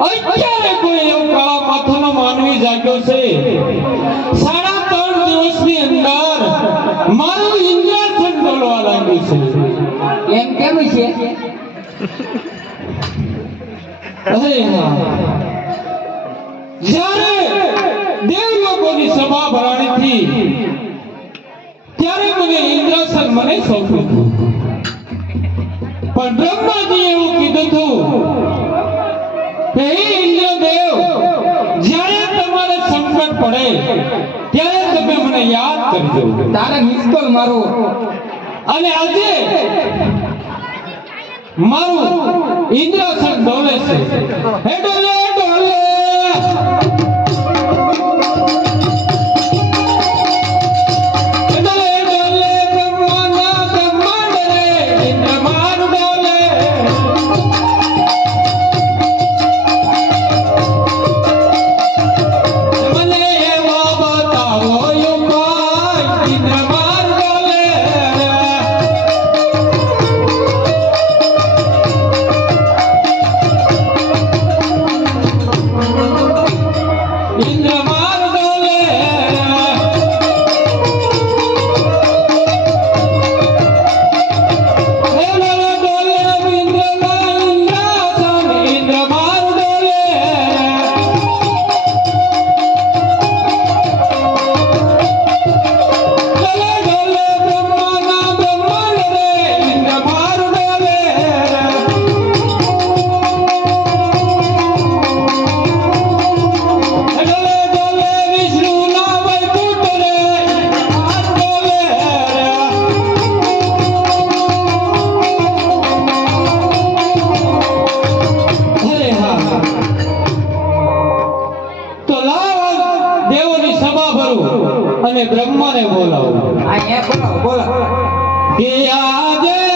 અત્યારે કોઈ એવો કાળા માથાનો માનવી જાગ્યો છે 3.5 દિવસની અંદર મારું ઇન્દ્રાસન ડોલવા લાગ્યું છે એમ કેમ છે? અરે હા જ્યારે દેવલોકોની સભા ભરાણી થી ત્યારે મને ઇન્દ્રાસન મને સોંપ્યું હતું પણ બ્રહ્માજી એવું કીધું હતું કે હે ઇન્દ્રદેવ જ્યારે તમારે સંકટ પડે ત્યારે તમે મને યાદ કરજો તારે મિસ્કોલ મારો અને આજે મારું ઇન્દ્રાસન ડોલે છે હે ડોલે ડોલે અને બ્રહ્માને બોલાવો અહીંયા બોલો કે આજે